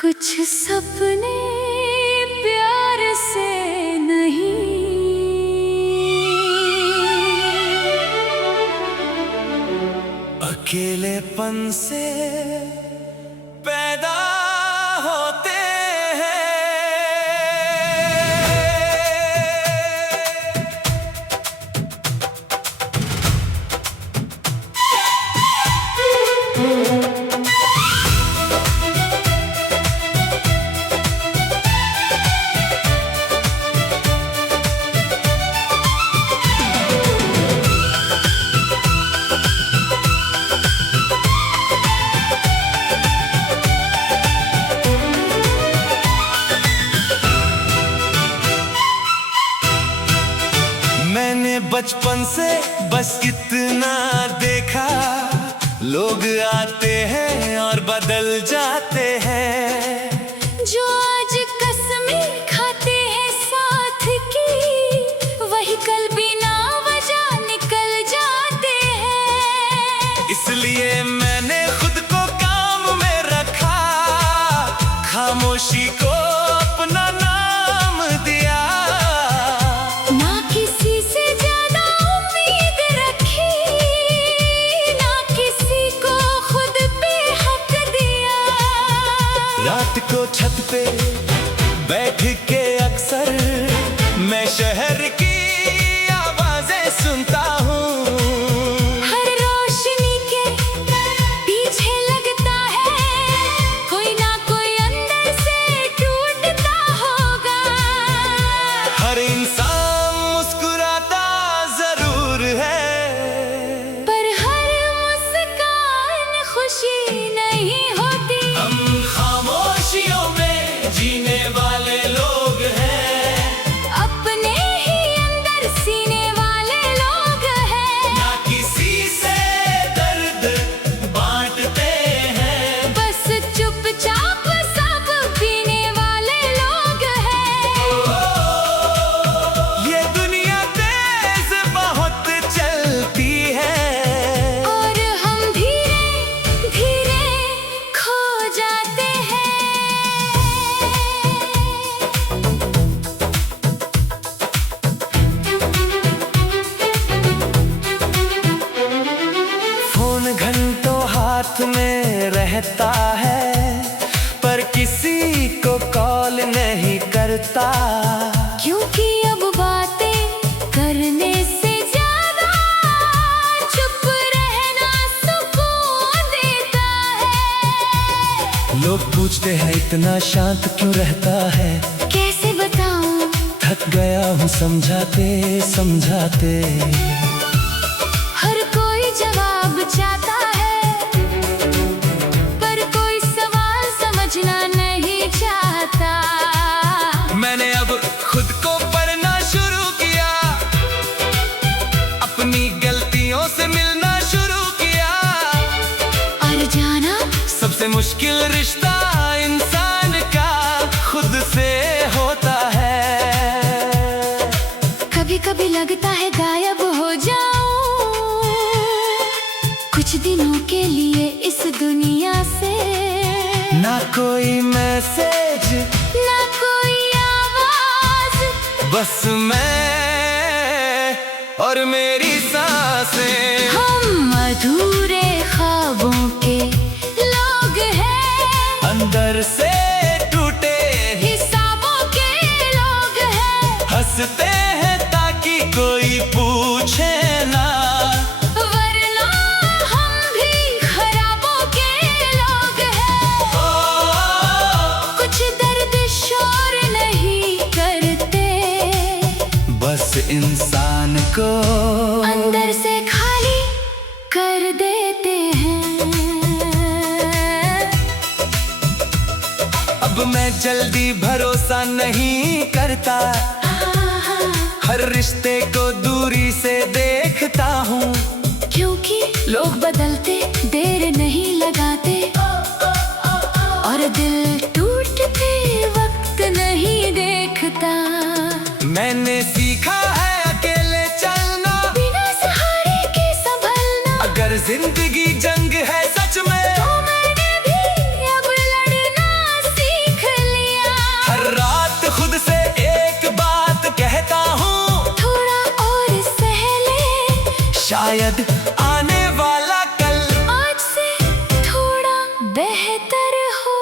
कुछ सपने प्यार से नहीं, अकेलेपन से पैदा होते हैं। मैंने बचपन से बस इतना देखा, लोग आते हैं और बदल जाते हैं। जो आज कसमें खाते हैं साथ की, वही कल बिना वजह निकल जाते हैं। इसलिए मैंने खुद को काम में रखा, खामोशी को अपना नाम दिया। ना किसी से ज्यादा उम्मीद रखी, ना किसी को खुद पे हक दिया। रात को छत पे बैठ के अक्सर मैं शहर की आवाजें सुनता हूँ। हर रोशनी के पीछे लगता है कोई ना कोई अंदर से टूटता होगा। हर इंसान मुस्कुराता जरूर है, पर हर मुस्कान खुशी नहीं होती। हम खामोशियों में जीने वाले लोग हैं, अपने ही अंदर सीने वाले लोग हैं। ना किसी से दर्द बांटते हैं, बस चुपचाप सब पीने वाले लोग हैं। ये दुनिया तेज बहुत चलती है, और हम धीरे धीरे खो जाते हैं। फोन घंटों हाथ में रहता है, पर किसी को कॉल नहीं करता। क्योंकि अब बातें करने से ज्यादा चुप रहना सुकून देता है। लोग पूछते हैं इतना शांत क्यों रहता है, कैसे बताऊं, थक गया हूँ समझाते समझाते। हर कोई जवाब चाहता है, पर कोई सवाल समझना नहीं चाहता। मैंने अब खुद को पढ़ना शुरू किया, अपनी गलतियों से मिलना शुरू किया। और जाना सबसे मुश्किल रिश्ता इंसान का खुद से होता है। कभी कभी लगता है गायब हो जाऊं कुछ दिनों के लिए इस दुनिया से। ना कोई मैसेज, ना कोई आवाज, बस मैं और मेरी सांसें। हम अधूरे ख्वाबों के लोग हैं, अंदर से टूटे हिसाबों के लोग हैं। हंसते हैं ताकि कोई पूछे ना, वरना हम भी खराबों के लोग हैं। कुछ दर्द शोर नहीं करते, बस इंसान को अंदर से खाली कर देते हैं। अब मैं जल्दी भरोसा नहीं करता, हर रिश्ते को दूरी से देखता हूँ। क्योंकि लोग बदलते देर नहीं लगाते, और दिल टूटते वक्त नहीं देखता। मैंने सीखा है अकेले चलना, बिना सहारे के संभलना। अगर जिंदगी जंग है सच में, तो मैंने भी अब लड़ना सीखा। शायद आने वाला कल आज से थोड़ा बेहतर हो।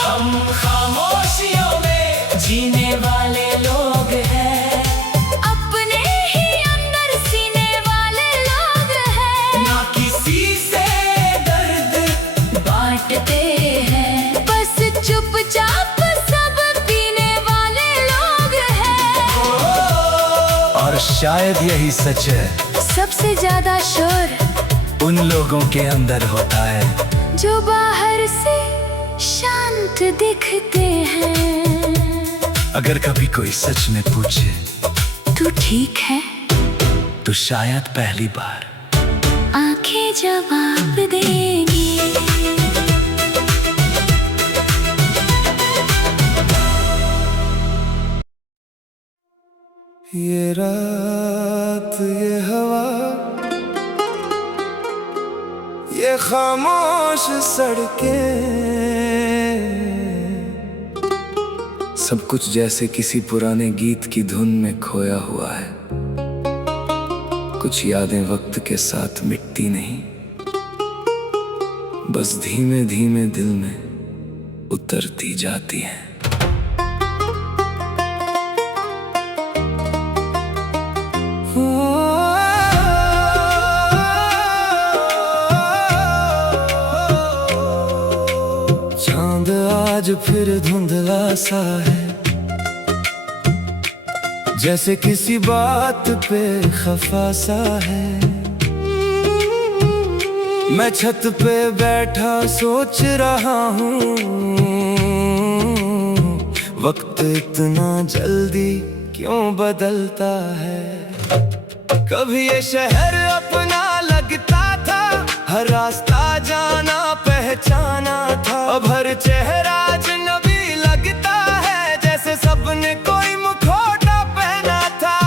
हम खामोशियों में जीने वाले लोग हैं, अपने ही अंदर सीने वाले लोग हैं। ना किसी से दर्द बांटते हैं, बस चुपचाप सब पीने वाले लोग हैं। और शायद यही सच है, सबसे ज्यादा शोर उन लोगों के अंदर होता है जो बाहर से शांत दिखते हैं। अगर कभी कोई सच में पूछे तू ठीक है, तो शायद पहली बार आंखें जवाब देंगी। ये रात, ये हवा, ये खामोश सड़कें, सब कुछ जैसे किसी पुराने गीत की धुन में खोया हुआ है। कुछ यादें वक्त के साथ मिटती नहीं, बस धीमे धीमे दिल में उतरती जाती हैं। चांद आज फिर धुंधला सा है, जैसे किसी बात पे खफा सा है। मैं छत पे बैठा सोच रहा हूँ, वक्त इतना जल्दी क्यों बदलता है। कभी ये शहर अपना लगता था, हर रास्ता जाना पहचाना था। अब हर चेहरा अजनबी लगता है, जैसे सबने कोई मुखौटा पहना था।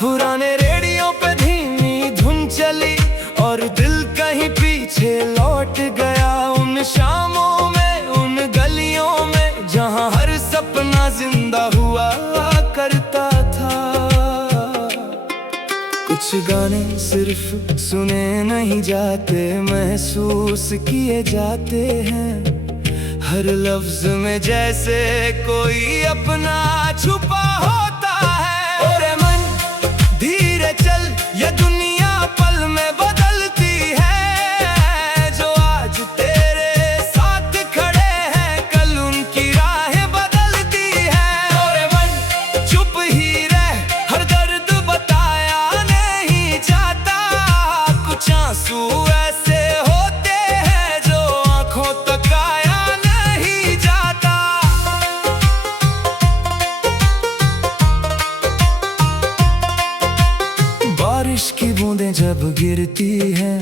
पुराने रेडियो पे धीमी धुन चली और दिल कहीं पीछे लौट गया। उन शामों में, उन गलियों में, जहां हर सपना जिंदा हुआ करता था। कुछ गाने सिर्फ सुने नहीं जाते, महसूस किए जाते हैं। हर लफ्ज में जैसे कोई अपना छुपा होता है। ओरे मन धीरे चल, ये दुनिया पल में बदलती है। जो आज तेरे साथ खड़े हैं, कल उनकी राहें बदलती है। ओरे मन चुप ही रह, हर दर्द बताया नहीं जाता। कुछ आंसू ऐसे होते हैं जो आंखों तक आया नहीं जाता। बारिश की बूंदें जब गिरती हैं,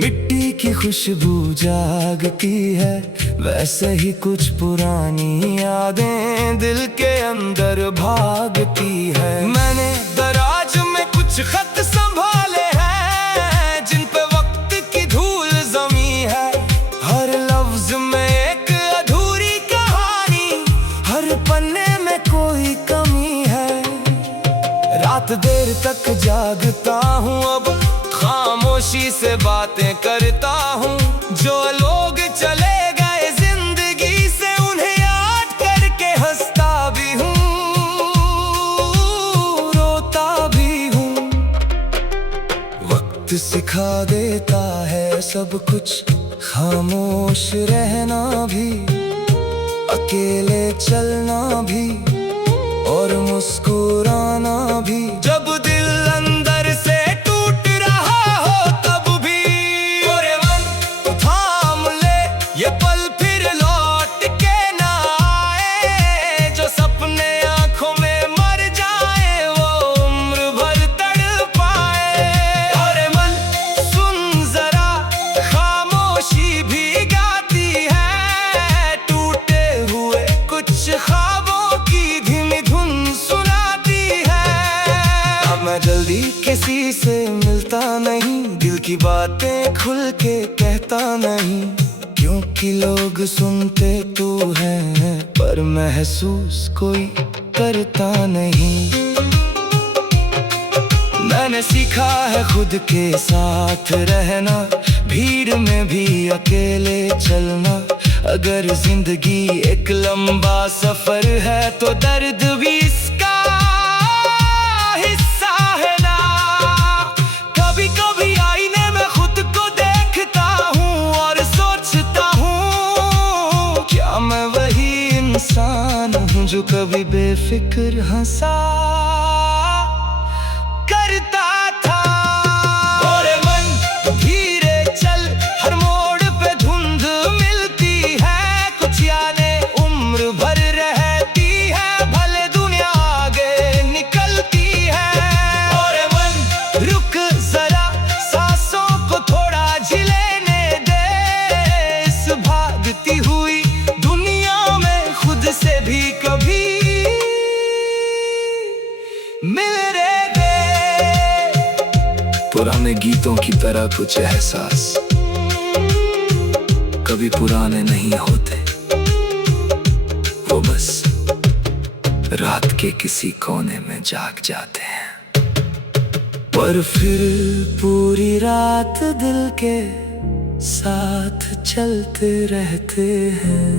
मिट्टी की खुशबू जागती है। वैसे ही कुछ पुरानी यादें दिल के अंदर भागती है। मैंने दराज में कुछ खत संभाले हैं, जिन पे वक्त की धूल जमी है। हर लफ्ज में एक अधूरी कहानी, हर पन्ने में कोई कमी है। रात देर तक जागता हूँ, अब खामोशी से बातें करता हूँ। जो लोग चले गए जिंदगी से, उन्हें याद करके हंसता भी हूँ, रोता भी हूँ। वक्त सिखा देता है सब कुछ, खामोश रहना भी, अकेले चलना भी और मुस्कुराना भी। जब दिल अंदर से टूट रहा हो तब भी, ओरे मन थाम ले, ये पल फिर लौट के ना आए। जो सपने आंखों में मर जाए, वो उम्र भर तड़पाए। ओरे मन सुन जरा, खामोशी भी गाती है। टूटे हुए कुछ ख्वाबों की धीमी धुन सुनाती है। अब मैं जल्दी किसी से मिलता नहीं, दिल की बातें खुल के कहता नहीं। क्योंकि लोग सुनते तो हैं, पर महसूस कोई करता नहीं। मैंने सीखा है खुद के साथ रहना, भीड़ में भी अकेले चलना। अगर जिंदगी एक लंबा सफर है तो दर्द भी इसका हिस्सा है ना। कभी कभी आईने में खुद को देखता हूँ और सोचता हूँ, क्या मैं वही इंसान हूँ जो कभी बेफिक्र हंसा करता था। अरे मन धीरे चल, हर मोड़ पे धुंध मिलती है कुछ, याने उम्र भर रहती है, भले दुनिया आगे निकलती है। अरे मन रुक जरा, सांसों को थोड़ा झिलेने दे, इस भागती हुई दुनिया में खुद से भी कभी मिल रे दे। पुराने गीतों की तरह कुछ एहसास कभी पुराने नहीं होते, वो बस रात के किसी कोने में जाग जाते हैं, पर फिर पूरी रात दिल के साथ चलते रहते हैं।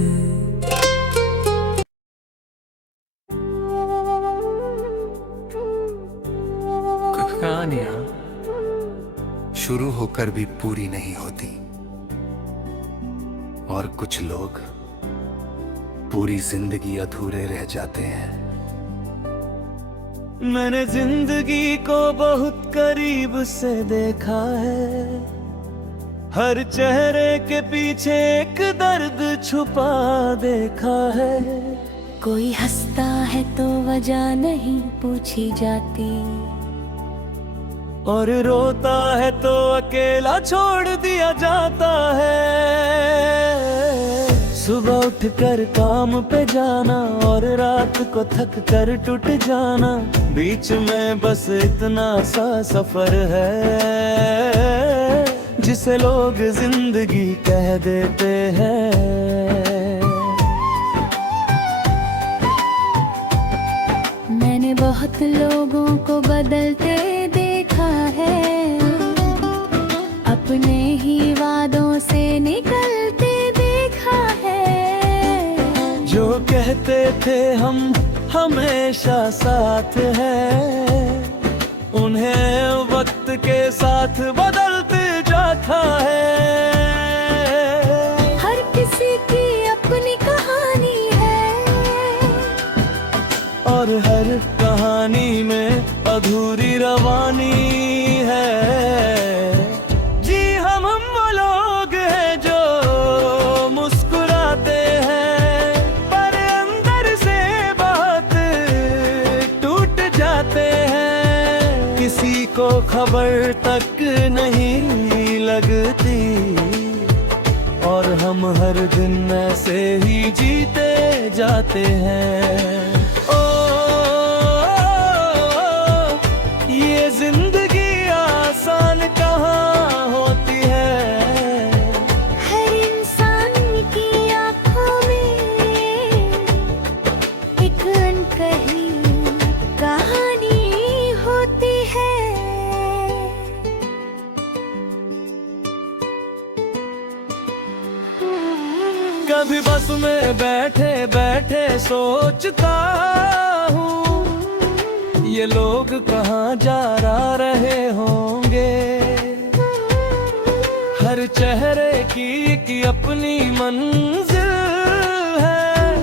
कहानियां शुरू होकर भी पूरी नहीं होती, और कुछ लोग पूरी जिंदगी अधूरे रह जाते हैं। मैंने जिंदगी को बहुत करीब से देखा है, हर चेहरे के पीछे एक दर्द छुपा देखा है। कोई हंसता है तो वजह नहीं पूछी जाती, और रोता है तो अकेला छोड़ दिया जाता है। सुबह उठकर काम पे जाना और रात को थक कर टूट जाना, बीच में बस इतना सा सफर है जिसे लोग जिंदगी कह देते हैं। मैंने बहुत लोगों को बदलते देखा है, अपने ही वादों से निकलते देखा है। जो कहते थे हम हमेशा साथ हैं, उन्हें वक्त के साथ बदलते जाता है। हर किसी की अपनी कहानी है, और हर कहानी में अधूरी रवानी है। जी हम वो लोग हैं जो मुस्कुराते हैं, पर अंदर से बहुत टूट जाते हैं। किसी को खबर तक नहीं लगती, और हम हर दिन ऐसे ही जीते जाते हैं। ये जिंदगी आसान कहाँ होती है, हर इंसान की आँखों में एक अनकही कहानी होती है। कभी बस में बैठे बैठे सोचता हूँ, ये लोग कहाँ जा रहे होंगे। हर चेहरे की अपनी मंजिल है,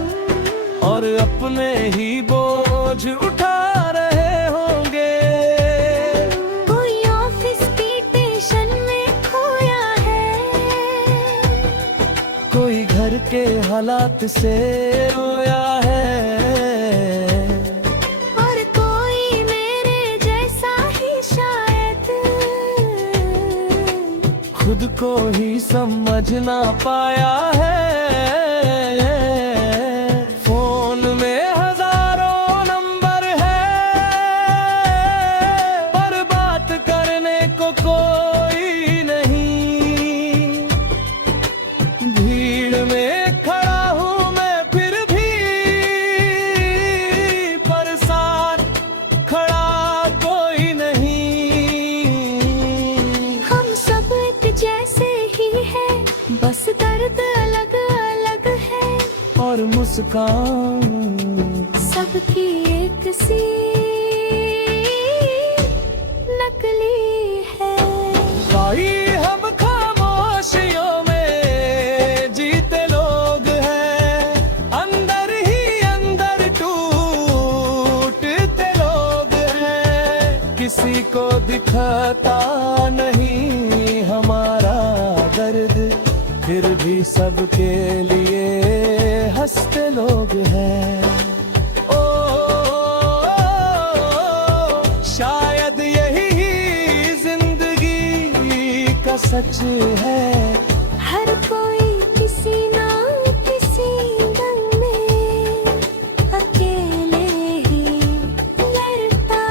और अपने ही बोझ उठा रहे होंगे। कोई ऑफिस की टेंशन में खोया है, कोई घर के हालात से रोया है, और कोई मेरे जैसा ही शायद खुद को ही समझ ना पाया है। फोन में हजारों नंबर है, पर बात करने को कोई नहीं। भीड़ में खड़ा हूँ मैं फिर भी, पर साथ खड़ा कोई नहीं। मुस्कान सबकी एक सी नकली है। भाई हम खामोशियों में जीते लोग हैं, अंदर ही अंदर टूटते लोग हैं। किसी को दिखता नहीं हमारा दर्द, फिर भी सबके लिए हंसते लोग हैं। ओ, शायद यही जिंदगी का सच है। हर कोई किसी ना किसी रंग में अकेले ही लड़ता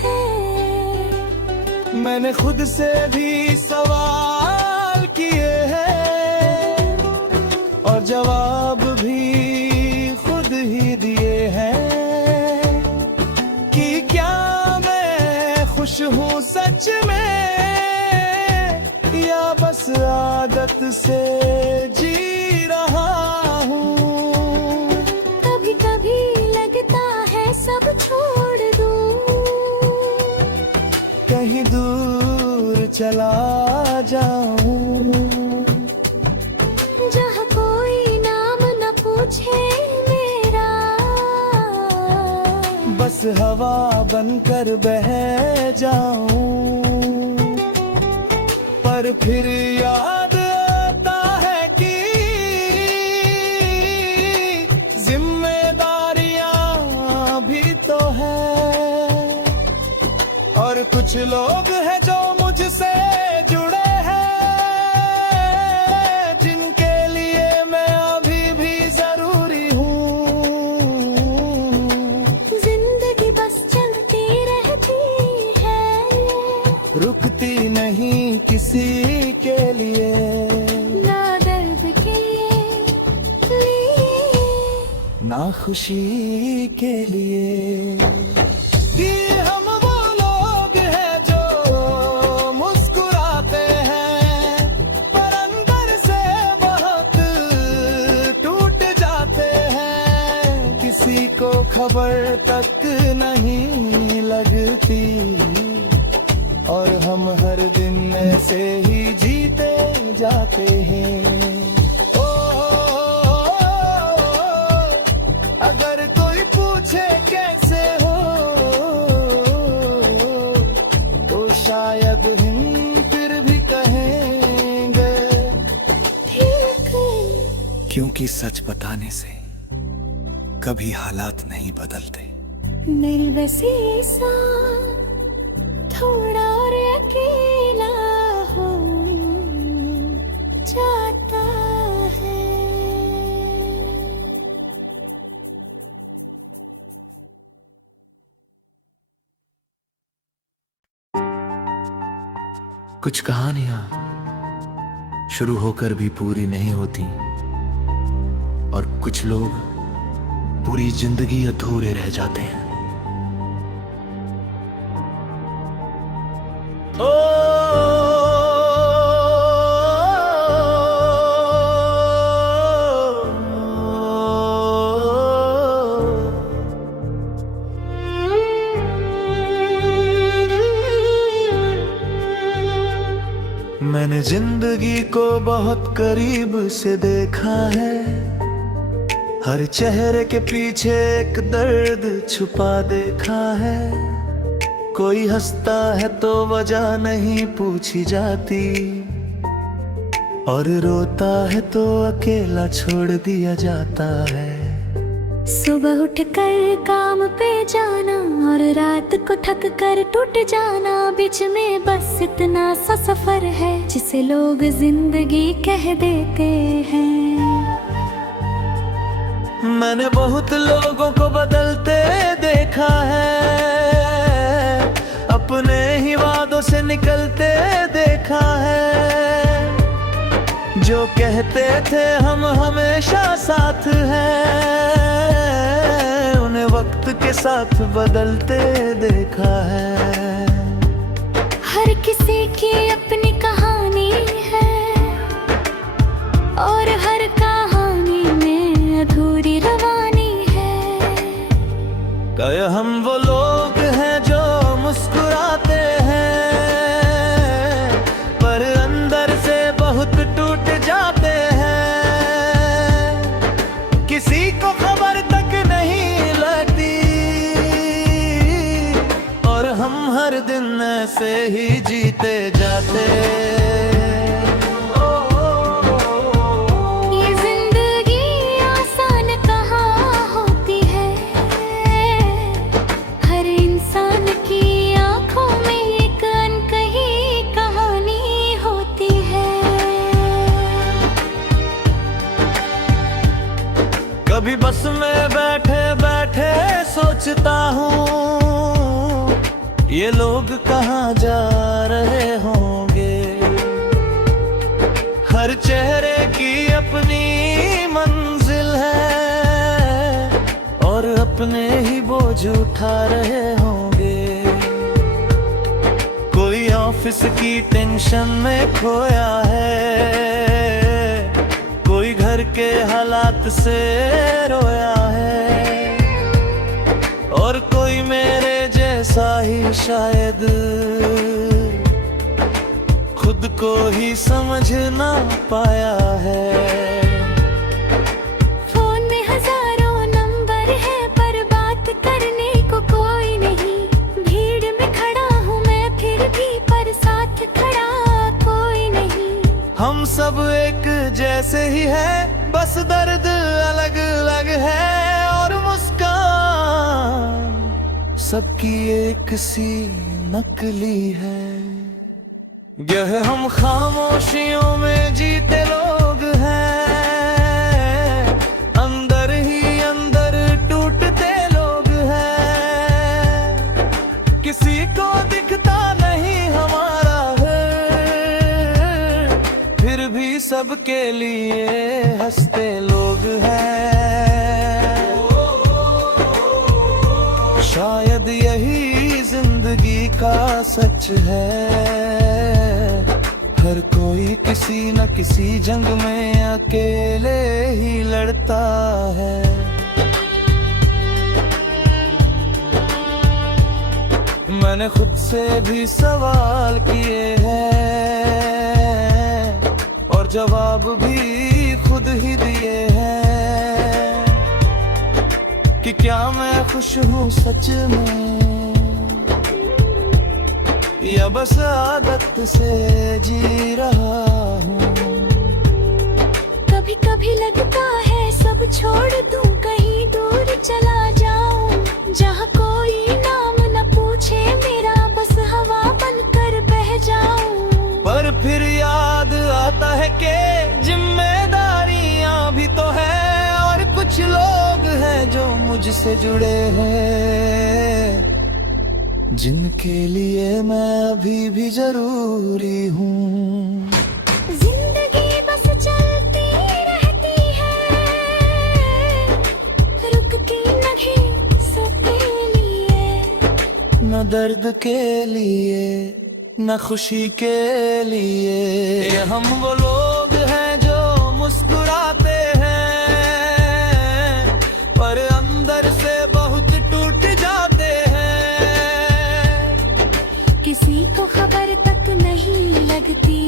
है। मैंने खुद से भी सवाल किए हैं और जवाब भी खुद ही दिए हैं कि क्या मैं खुश हूँ सच में, या बस आदत से जी रहा हूँ। कभी कभी लगता है सब छोड़ दूं, कहीं दूर चला जाऊं, जहाँ कोई नाम न पूछे मेरा, बस हवा बनकर बह जाऊं। पर फिर याद आता है कि जिम्मेदारियां भी तो है, और कुछ लोग हैं जो मुझसे जुड़े हैं, जिनके लिए मैं अभी भी जरूरी हूँ। जिंदगी बस चलती रहती है, रुकती नहीं किसी के लिए, ना दर्द के लिए ना खुशी के लिए। कि हम वो लोग हैं जो मुस्कुराते हैं, पर अंदर से बहुत टूट जाते हैं। किसी को खबर तक नहीं लगती, और हम हर दिन ऐसे ही जीते जाते हैं। ओ, अगर कोई पूछे कैसे हो, तो शायद हम फिर भी कहेंगे ठीक। क्योंकि सच बताने से कभी हालात नहीं बदलते। नर्वस सा थोड़ा और अकेला हो जाता है। कुछ कहानियां शुरू होकर भी पूरी नहीं होती, और कुछ लोग पूरी जिंदगी अधूरे रह जाते हैं। ओ, मैंने जिंदगी को बहुत करीब से देखा है, हर चेहरे के पीछे एक दर्द छुपा देखा है। कोई हंसता है तो वजह नहीं पूछी जाती, और रोता है तो अकेला छोड़ दिया जाता है। सुबह उठकर काम पे जाना और रात को थक कर टूट जाना, बीच में बस इतना सा सफर है जिसे लोग जिंदगी कह देते हैं। मैंने बहुत लोगों को बदलते देखा है, अपने ही वादों से निकलते देखा है। जो कहते थे हम हमेशा साथ हैं, उन्हें वक्त के साथ बदलते देखा है। हर किसी की अपनी कहानी है, और हर कहानी में अधूरी रवानी क्या हम वो लोग हैं जो मुस्कुराते हैं पर अंदर से बहुत टूट जाते हैं। किसी को खबर तक नहीं लगती और हम हर दिन ऐसे ही जीते जाते। कभी बस में बैठे बैठे सोचता हूँ ये लोग कहाँ जा रहे होंगे। हर चेहरे की अपनी मंजिल है और अपने ही बोझ उठा रहे होंगे। कोई ऑफिस की टेंशन में खोया है, कोई घर के हालात से रोया है और कोई मेरे जैसा ही शायद खुद को ही समझ ना पाया है। फोन में हजारों नंबर है पर बात करने को कोई नहीं। भीड़ में खड़ा हूँ मैं फिर भी पर साथ खड़ा कोई नहीं। हम सब एक जैसे ही है बस दर्द अलग अलग है और मुस्कान सबकी एक सी नकली है। यह हम खामोशियों में जीते लोग हैं, अंदर ही अंदर टूटते लोग हैं। किसी को दिखता नहीं हमारा है फिर भी सबके लिए हंसते लोग हैं। शायद यही जिंदगी का सच है, हर कोई किसी न किसी जंग में अकेले ही लड़ता है। मैंने खुद से भी सवाल किए हैं और जवाब भी खुद ही दिए हैं कि क्या मैं खुश हूँ सच में या बस आदत से जी रहा हूँ। कभी कभी लगता है सब छोड़ दूं कहीं दूर चला जाऊं जहाँ कोई नाम न पूछे मेरा बस हवा बनकर बह जाऊं। पर फिर याद आता है कि जिम्मेदारियां भी तो है और कुछ लोग हैं जो मुझसे जुड़े हैं जिनके लिए मैं अभी भी जरूरी हूँ। जिंदगी बस चलती रहती है, रुकती नहीं सबके लिए। न दर्द के लिए न खुशी के लिए। हम वो लोग हैं जो मुस्कुराते हैं पर अंदर से बहुत टूट जाते हैं। किसी को खबर तक नहीं लगती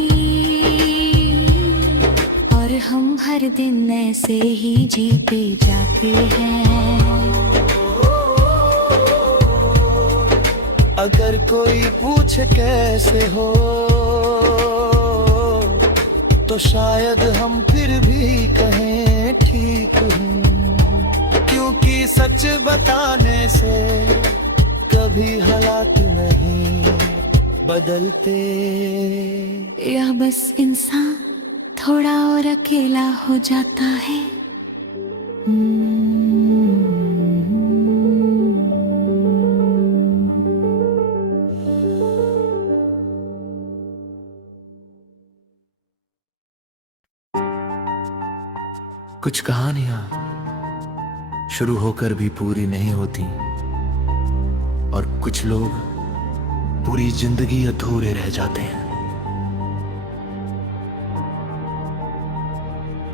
और हम हर दिन ऐसे ही जीते जाते हैं। अगर कोई पूछे कैसे हो तो शायद हम फिर भी कहें ठीक हूँ, क्योंकि सच बताने से कभी हालात नहीं बदलते। या बस इंसान थोड़ा और अकेला हो जाता है। कुछ कहानियां शुरू होकर भी पूरी नहीं होती और कुछ लोग पूरी जिंदगी अधूरे रह जाते हैं।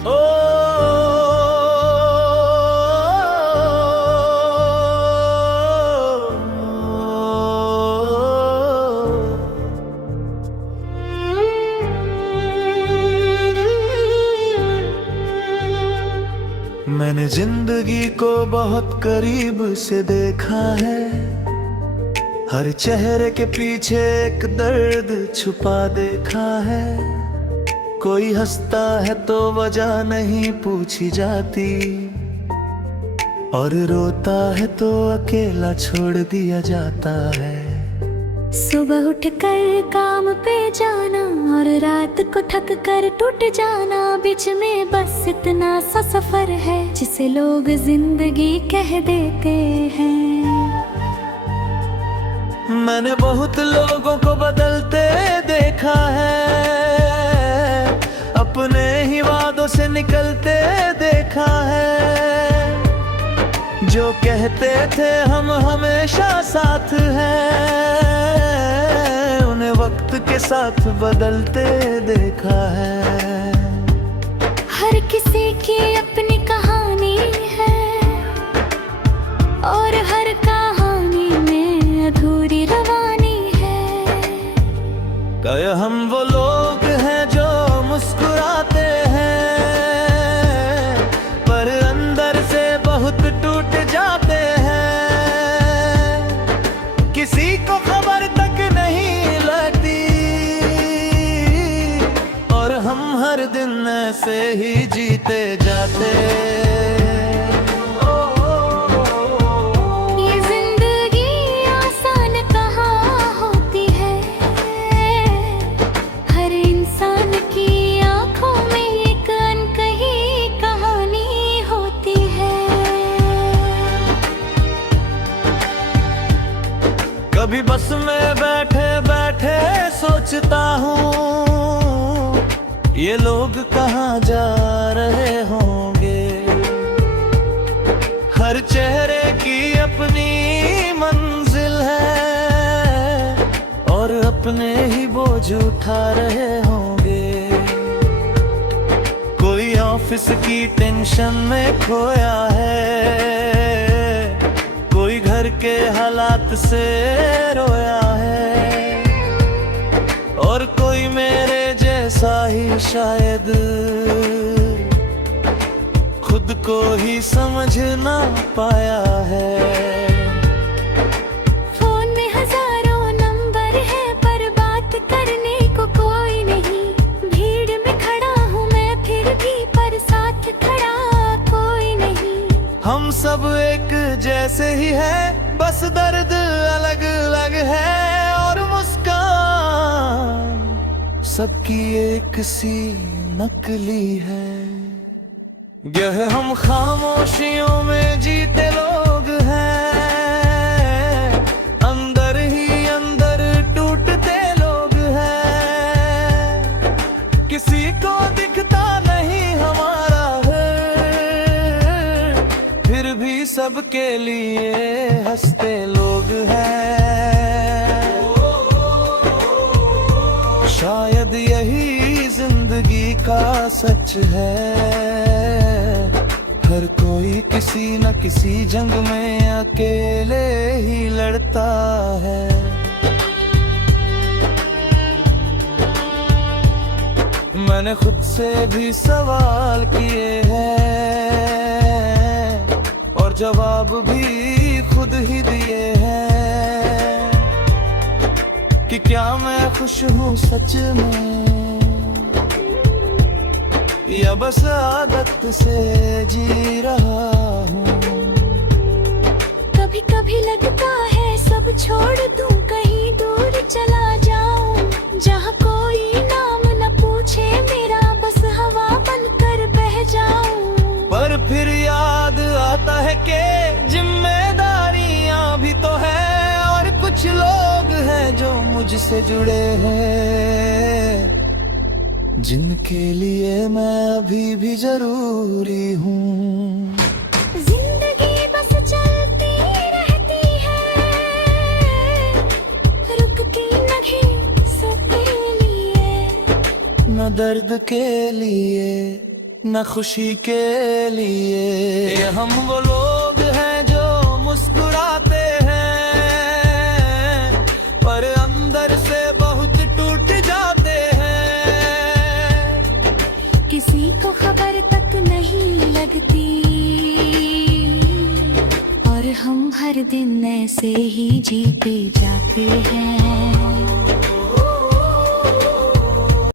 ओ मैंने जिंदगी को बहुत करीब से देखा है, हर चेहरे के पीछे एक दर्द छुपा देखा है। कोई हंसता है तो वजह नहीं पूछी जाती, और रोता है तो अकेला छोड़ दिया जाता है। सुबह उठकर काम पे जाना और रात को थक कर टूट जाना, बीच में बस इतना सा सफर है जिसे लोग जिंदगी कह देते हैं। मैंने बहुत लोगों को बदलते देखा है, अपने ही वादों से निकलते देखा है। जो कहते थे हम हमेशा साथ हैं, उन्हें वक्त के साथ बदलते देखा है। हर किसी की अपनी कहानी है और हर कहानी में अधूरी रवानी है। क्या हम वो लोग हैं जो मुस्कुराते हैं, पर अंदर से बहुत टूट जाते हैं। किसी को खबर तक नहीं लगती, और हम हर दिन ऐसे ही जीते जाते। ये जिंदगी आसान कहाँ होती है, हर इंसान की आंखों में एक अनकही कहानी होती है। कभी बस में बैठे बैठे सोचता हूँ, ये लोग कहाँ जा रहे होंगे। हर चेहरे की अपनी मंजिल है, और अपने ही बोझ उठा रहे होंगे। कोई ऑफिस की टेंशन में खोया है, कोई घर के हालात से रोया है, और कोई मेरे जैसा ही शायद खुद को ही समझ ना पाया है। फोन में हजारों नंबर है पर बात करने को कोई नहीं। भीड़ में खड़ा हूँ मैं फिर भी, पर साथ खड़ा कोई नहीं। हम सब एक जैसे ही है, बस दर्द अलग अलग है, और मुस्कान सबकी एक सी नकली है। यह हम खामोशियों में जीते लोग हैं, अंदर ही अंदर टूटते लोग हैं। किसी को दिखता नहीं हमारा है, फिर भी सबके लिए हंसते लोग हैं। शायद यही जिंदगी का सच है, हर कोई किसी न किसी जंग में अकेले ही लड़ता है। मैंने खुद से भी सवाल किए हैं, और जवाब भी खुद ही दिए हैं, कि क्या मैं खुश हूँ सच में, या बस आदत से जी रहा हूँ। कभी कभी लगता है सब छोड़ दूं, कहीं दूर चला जाऊं, जहाँ कोई नाम न पूछे मेरा, बस हवा बनकर बह जाऊं। पर फिर याद आता है कि जिम्मेदारियां भी तो है, और कुछ लोग हैं जो मुझसे जुड़े हैं, जिनके लिए मैं अभी भी जरूरी हूँ। जिंदगी बस चलती रहती है, रुकती नहीं सबके लिए। न दर्द के लिए न खुशी के लिए, ये हम वो लोग हैं जो मुस्कुराते हैं, पर अंदर से बहुत टूट जाते हैं। किसी को खबर तक नहीं लगती, हर दिन ऐसे ही जीते जाते हैं।